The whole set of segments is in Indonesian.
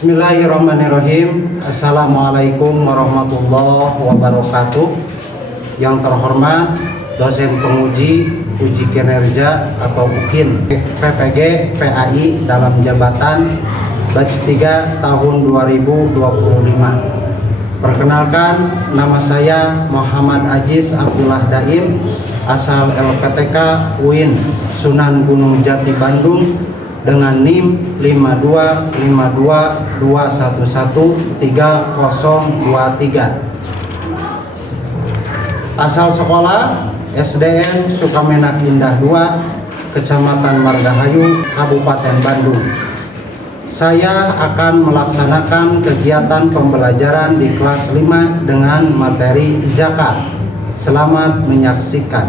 Bismillahirrahmanirrahim. Assalamualaikum warahmatullahi wabarakatuh. Yang terhormat dosen penguji uji kinerja atau UKIN PPG PAI dalam jabatan batch 3 tahun 2025. Perkenalkan, nama saya Muhammad Aziz Abdullah Daim, asal LPTK UIN Sunan Gunung Jati Bandung dengan NIM 52521113023. Asal sekolah SDN Sukamenak Indah 2, Kecamatan Margahayu, Kabupaten Bandung. Saya akan melaksanakan kegiatan pembelajaran di kelas 5 dengan materi zakat. Selamat menyaksikan.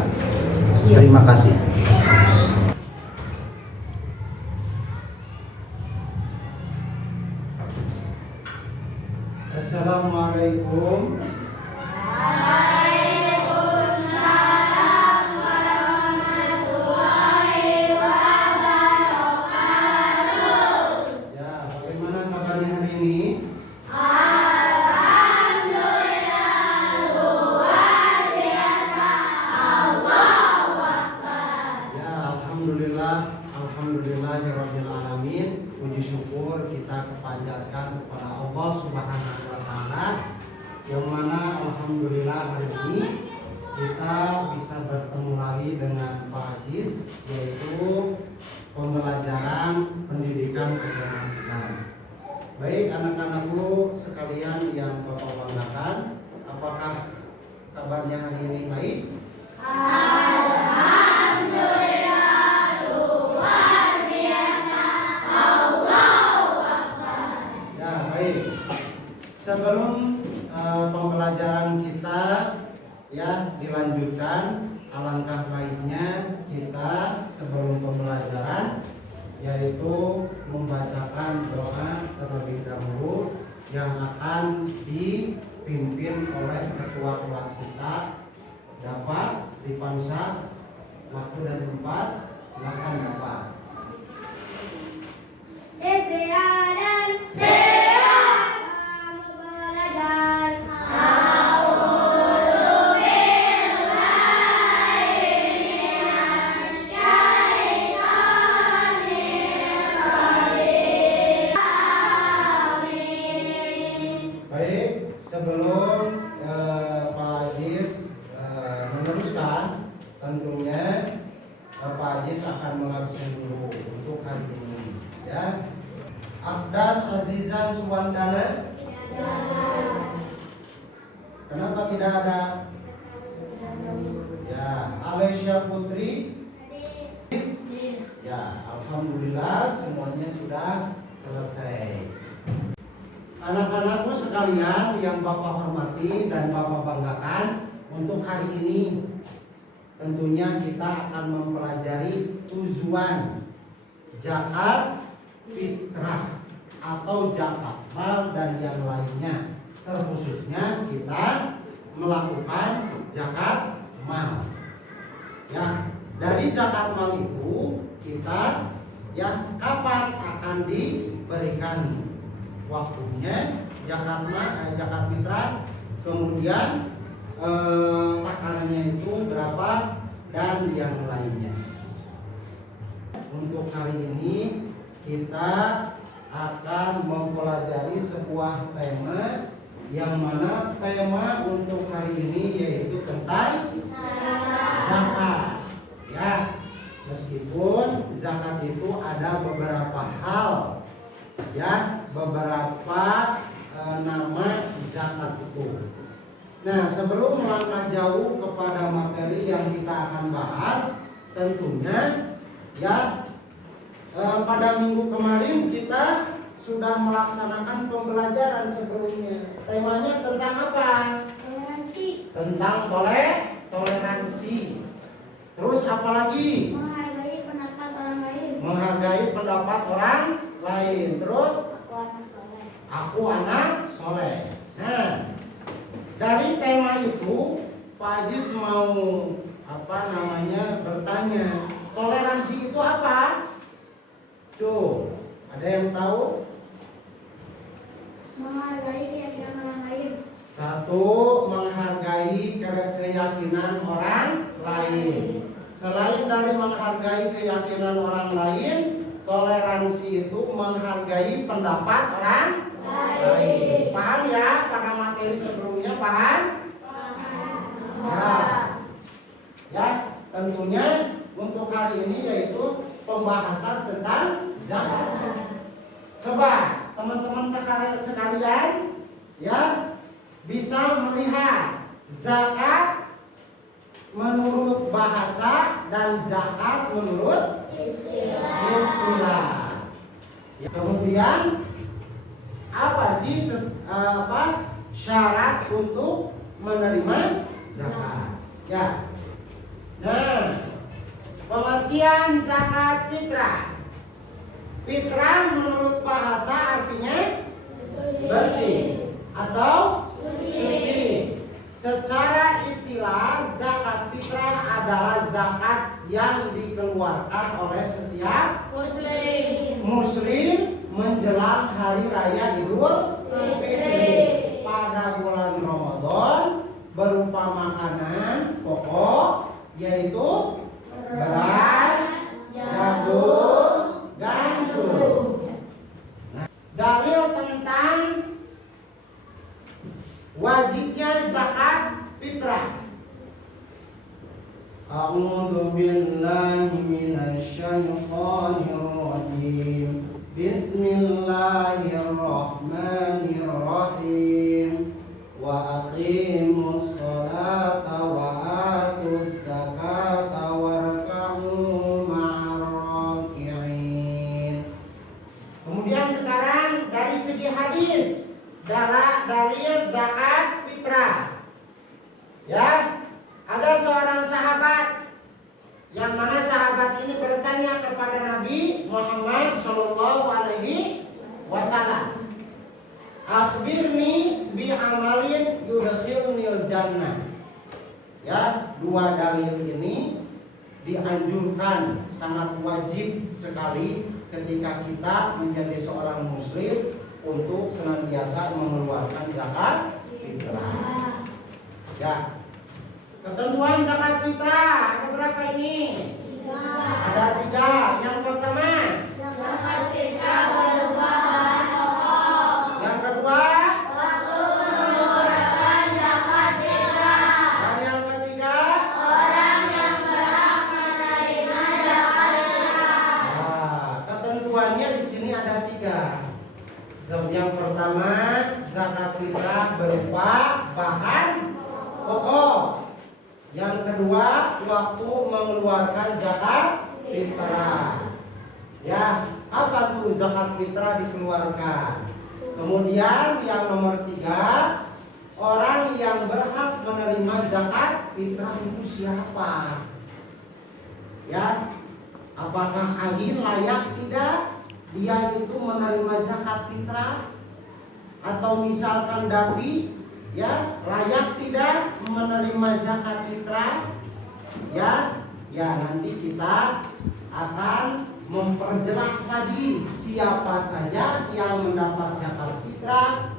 Terima kasih. Assalamualaikum. Waalaikumsalam warahmatullahi wabarakatuh. Ya, bagaimana kabarnya hari ini? Alhamdulillah, luar biasa. Allahu Akbar. Ya, alhamdulillahirabbil alamin. Puji syukur kita kepanjatkan kepada Allah Subhanahu wa taala, yang mana alhamdulillah hari ini kita bisa bertemu lagi dengan Pak Aziz, yaitu pembelajaran pendidikan agama Islam. Baik anak-anakku sekalian yang Bapak banggakan, apakah kabarnya hari ini baik? Alhamdulillah, luar biasa. Allahu Akbar. Ya, baik. Sebelum pembelajaran kita ya dilanjutkan, alangkah baiknya kita sebelum pembelajaran yaitu membacakan doa terlebih dahulu yang akan dipimpin oleh ketua kelas kita. Dapat dipansa waktu dan tempat, silakan Bapak. Istiadat siap kamu belajar. A'udzu billahi minasy syaithanir rajim. Amin. Baik, sebelum Pak Aziz meneruskan, tentunya Pak Aziz akan mengabsen dulu untuk hari ini, ya. Abdan Azizan Suwandana. Kenapa tidak ada? Ya, Alesya Putri. Ya, alhamdulillah semuanya sudah selesai. Anak-anakku sekalian yang Bapak hormati dan Bapak banggakan, untuk hari ini tentunya kita akan mempelajari tujuan zakat fitrah atau zakat mal dan yang lainnya. Terkhususnya kita melakukan zakat mal. Ya, dari zakat mal itu kita ya kapan akan diberikan waktunya zakat fitrah, kemudian takarannya itu berapa dan yang lainnya. Untuk hari ini kita akan mempelajari sebuah tema, yang mana tema untuk hari ini yaitu tentang zakat. Ya, meskipun zakat itu ada beberapa hal, ya, beberapa nama zakat itu. Nah, sebelum melangkah jauh kepada materi yang kita akan bahas, tentunya ya pada minggu kemarin kita sudah melaksanakan pembelajaran sebelumnya. Temanya tentang apa? Toleransi. Tentang toleransi. Terus apa lagi? Menghargai pendapat orang lain. Menghargai pendapat orang lain. Terus Aku anak soleh. aku anak soleh. Nah, dari tema itu Pak Aziz mau bertanya, toleransi itu apa? Tuh, ada yang tahu? Menghargai keyakinan orang lain. Satu, menghargai keyakinan orang lain. Selain dari menghargai keyakinan orang lain, toleransi itu menghargai pendapat orang lain. Paham ya? Pada materi sebelumnya paham? Ya. Ya, tentunya untuk hari ini yaitu pembahasan tentang zakat. Coba teman-teman sekalian ya bisa melihat zakat menurut bahasa dan zakat menurut istilah. Kemudian apa sih syarat untuk menerima zakat? Ya. Nah, pengertian zakat fitrah. Fitrah menurut bahasa artinya bersih atau suci. Secara istilah zakat fitrah adalah zakat yang dikeluarkan oleh setiap muslim menjelang hari raya Idul Fitri pada bulan Ramadan berupa makanan pokok yaitu beras, jagung, gandum. Nah, dalil tentang wajibnya zakat fitrah. A'udzu billahi minasyaitonir rajim. Bismillahirrahmanirrahim. Wa aqimus sholata wa atuz zakata warka'u ma'ar raki'in. Kemudian sekarang dari segi hadis, dalil zakat fitrah. Ya, ada seorang sahabat yang mana sahabat ini bertanya kepada Nabi Muhammad Shallallahu Alaihi Wasallam, akhbirni bi amalin yudkhilnil jannah. Ya, dua dalil ini dianjurkan, sangat wajib sekali ketika kita menjadi seorang muslim untuk senantiasa mengeluarkan zakat fitrah. Ya. Ketentuan zakat fitrah ada berapa ini? 3. Ada 3. Yang pertama, Zakat fitrah berupa bahan pokok. yang kedua, Waktu mengeluarkan zakat fitrah. dan yang ketiga, Orang yang berhak menerima zakat fitrah. nah, ketentuannya di sini ada 3. Yang pertama, zakat fitrah berupa bahan pokok. Yang kedua, waktu mengeluarkan zakat fitrah. Ya, apa tuh zakat fitrah dikeluarkan? Kemudian yang nomor 3, orang yang berhak menerima zakat fitrah itu siapa? Ya, apakah agin layak tidak dia itu menerima zakat fitrah? Atau misalkan Davi, ya, layak tidak menerima zakat fitrah? Ya, nanti kita akan memperjelas lagi siapa saja yang mendapat zakat fitrah.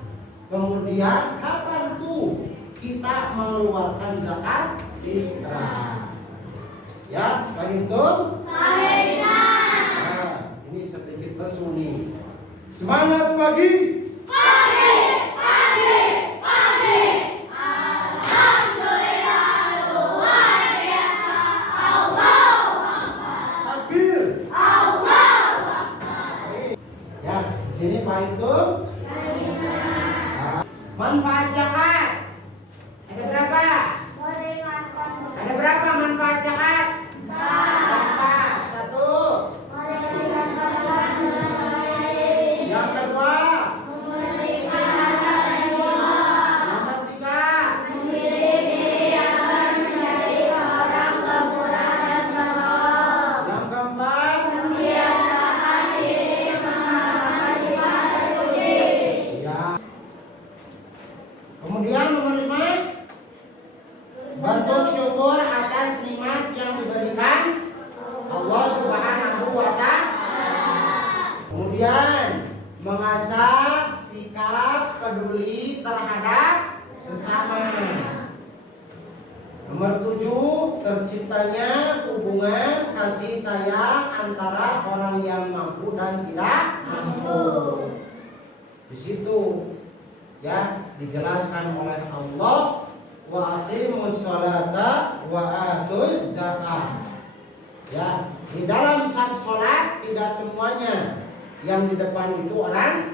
Kemudian kapan tuh kita mengeluarkan zakat fitrah? Ya, paham? Nah, ini sedikit lesu nih. Semangat pagi. Ya, di sini Pak itu manfaat zakat. Ada berapa? Ada berapa manfaat zakat? 4. 1. Yang kedua. Yang ketiga. Yang keempat. Ya. Kemudian nomor 5, bentuk syukur atas nikmat yang diberikan Allah Subhanahu wa Ta'ala. Kemudian mengasah sikap sesama. Nomor 7, terciptanya hubungan kasih sayang antara orang yang mampu dan tidak mampu. Di situ ya dijelaskan oleh Allah, wa aqimus sholata wa atuz zakat. Ya, di dalam sab sholat tidak semuanya yang di depan itu orang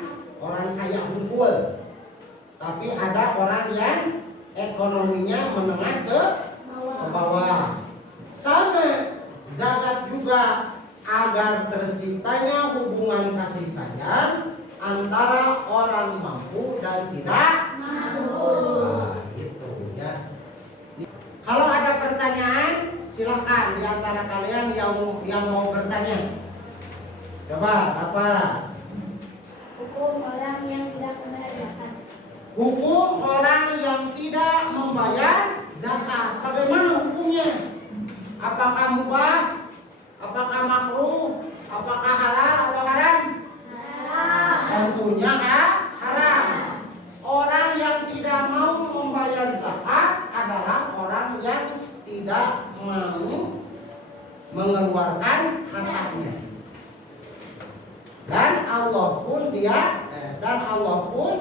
kaya unggul, tapi ada orang yang ekonominya menengah ke bawah. Sama zakat juga, agar terciptanya hubungan kasih sayang antara orang mampu dan tidak mampu. Nah, itu ya. Kalau ada pertanyaan, silakan di antara kalian yang mau bertanya. Coba apa? Hukum orang yang tidak membayar zakat. Hukum orang yang tidak membayar zakat. Bagaimana hukumnya? Apakah mubah? Apakah makruh? Apakah halal atau haram? Tentunya haram. Orang yang tidak mau membayar zakat adalah orang yang tidak mau mengeluarkan hartanya. Dan Allah pun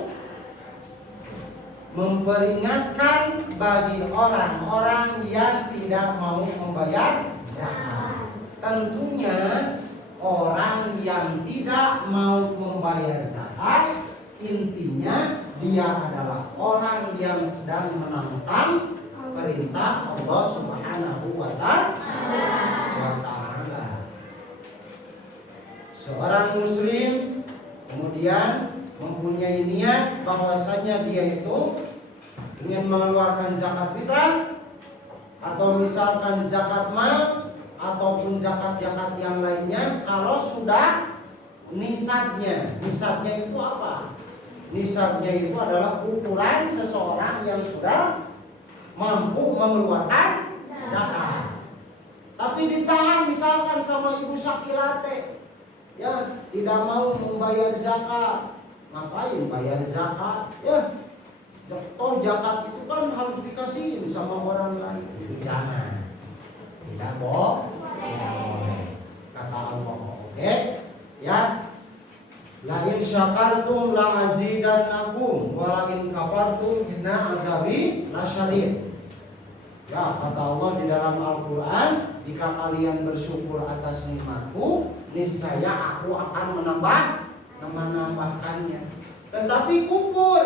memperingatkan bagi orang-orang yang tidak mau membayar zakat. Tentunya orang yang tidak mau membayar zakat, intinya dia adalah orang yang sedang menentang perintah Allah Subhanahu wa Ta'ala. Seorang muslim kemudian mempunyai niat bahwasanya dia itu ingin mengeluarkan zakat fitrah, atau misalkan zakat mal, ataupun zakat-zakat yang lainnya. Kalau sudah nisabnya itu apa? Nisabnya itu adalah ukuran seseorang yang sudah mampu mengeluarkan zakat. Tapi ditahan misalkan sama ibu sakilate, ya tidak mau membayar zakat. Ngapain bayar zakat? Ya, toh zakat itu kan harus dikasihin sama orang lain. Jangan, tidak boleh. Kata Allah, oke? Ya. La in syakartum la azidannakum wa la in kafartum inna adzabi lasyadid. Ya, kata Allah di dalam Al-Qur'an, jika kalian bersyukur atas nikmatku, niscaya aku akan menambahkannya. Tetapi kufur,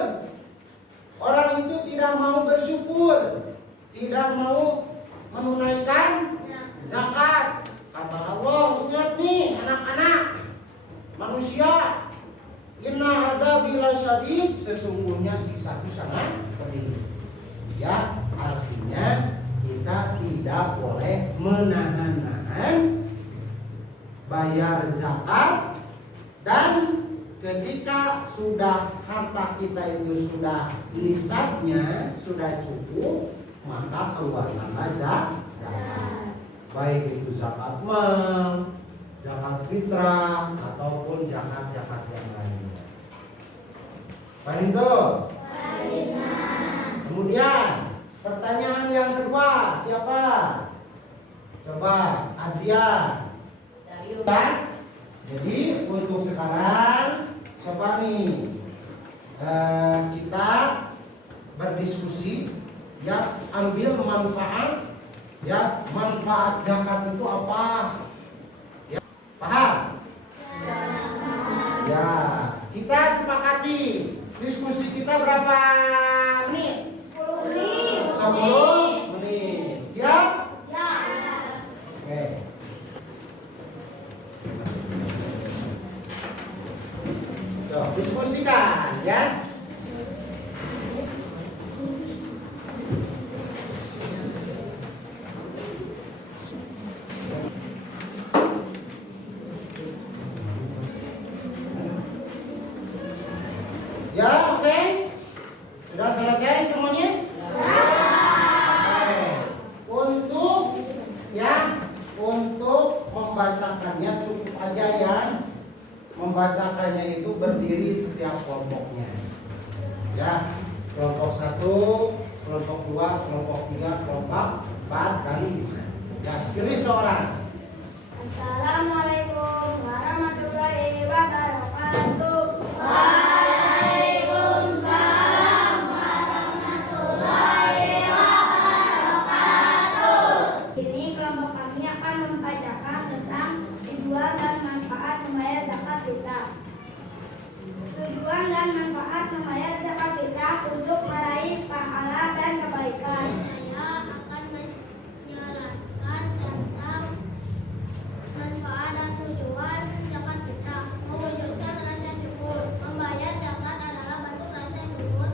orang itu tidak mau bersyukur, tidak mau menunaikan zakat. Kata Allah, ingat nih anak-anak manusia, inna adzabi lasyadid, sesungguhnya siksaku sangat pedih. Ya, artinya kita tidak boleh menahan-nahan bayar zakat, dan ketika sudah harta kita itu sudah nisabnya sudah cukup, maka keluarkanlah zakat. Baik itu zakat mal, zakat fitrah, ataupun zakat-zakat yang lainnya. Paham tuh? Kemudian pertanyaan yang kedua, siapa? Coba Adrian. Ya? Jadi untuk sekarang coba nih kita berdiskusi, ya, ambil manfaat, ya, manfaat zakat itu apa? Paham? Ya, kita sepakati diskusi kita berapa menit? 10 menit. 10 menit. Siap? Ya. Oke. Yuk, diskusikan ya. Ya, oke. Sudah selesai semuanya? Oke. Untuk membacakannya cukup aja ya. Membacakannya itu berdiri setiap kelompoknya. Ya. kelompok 1, kelompok 2, kelompok 3, kelompok 4 dan 5. Ya, pilih seorang. Assalamualaikum warahmatullahi wabarakatuh. Kini kelompok kami akan membacakan tentang tujuan dan manfaat membayar zakat fitrah. Tujuan dan manfaat membayar zakat fitrah untuk meraih pahala dan kebaikan. Saya akan menjelaskan tentang manfaat dan tujuan zakat fitrah. Mewujudkan rasa syukur. Membayar zakat adalah bentuk rasa syukur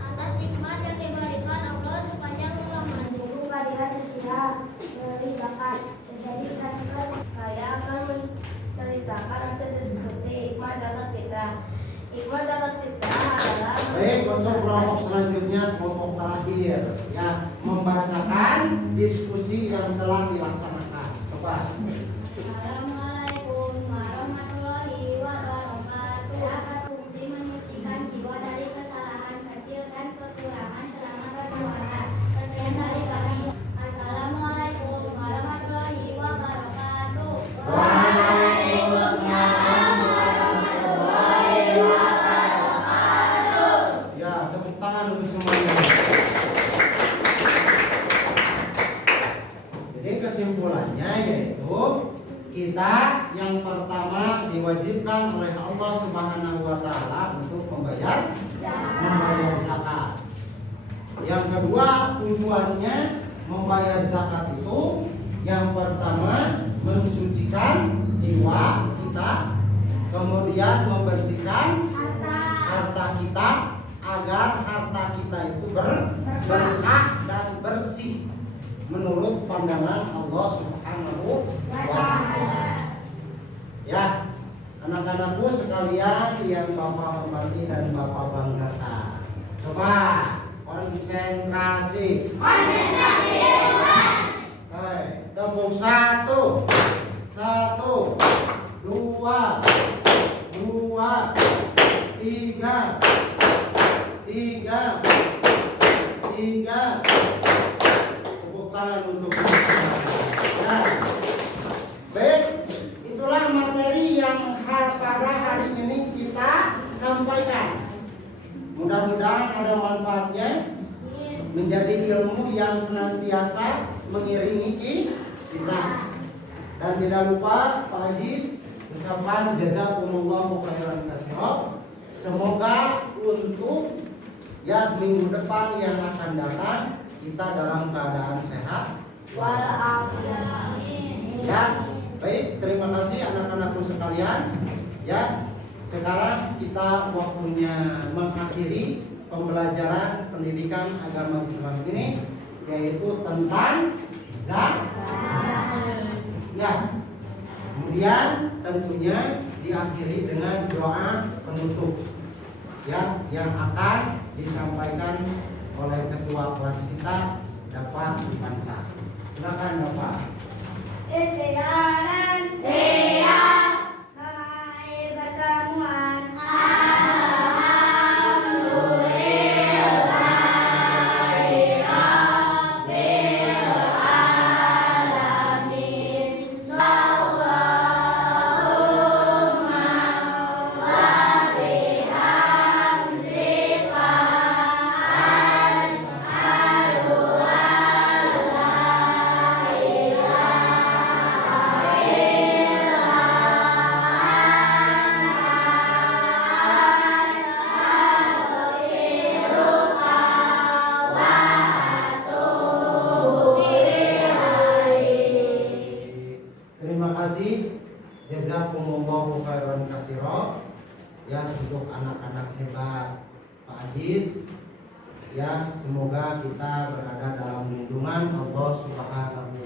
atas nikmat yang diberikan Allah sepanjang Ramadan. Ibu keadilan sosial melalui zakat. Jadi saya akan menceritakan hasil diskusi hikmah zakat fitrah. Hikmah zakat fitrah adalah Baik, untuk kelompok selanjutnya, kelompok terakhir, ya, membacakan diskusi yang telah dilaksanakan. Coba. Assalamualaikum warahmatullahi wabarakatuh. Zakat fungsi menyucikan jiwa dari kesalahan kecil dan kekurangan selama berpuasa. Sekian dari kami. Assalamualaikum warahmatullahi wabarakatuh. Ya, tepuk tangan untuk semuanya. Jadi kesimpulannya yaitu kita yang pertama diwajibkan oleh Allah Subhanahu wa taala untuk membayar zakat. Yang kedua, tujuannya membayar zakat itu yang pertama mensucikan jiwa kita, kemudian membersihkan harta kita agar harta kita itu berkah dan bersih menurut pandangan Allah Subhanahu wa taala. Ya, anak-anakku sekalian yang Bapak hormati dan Bapak banggakan. Coba konsentrasi. Baik, tepuk 1, 1, 2, 2, 3, 3, 3. Tepuk tangan untuk ya. Baik, itulah materi yang pada hari ini kita sampaikan. Mudah-mudahan ada manfaatnya, menjadi ilmu yang senantiasa mengiringi kita. Dan tidak lupa Pak Haji ucapan jazakumullahu khairan katsiran. Semoga untuk ya minggu depan yang akan datang kita dalam keadaan sehat walafiat. ya. Baik, terima kasih anak-anakku sekalian. Ya, sekarang kita waktunya mengakhiri pembelajaran pendidikan agama Islam ini, yaitu tentang zakat. Ya, kemudian tentunya diakhiri dengan doa penutup ya, yang akan disampaikan oleh ketua kelas kita, Bapak Ivansa. Silakan Bapak. Istiaran siap. Hai pertemuan. Terima kasih, jazakumullahu khairan katsira ya, untuk anak-anak hebat Pak Aziz ya. Semoga kita berada dalam lindungan Allah Subhanahu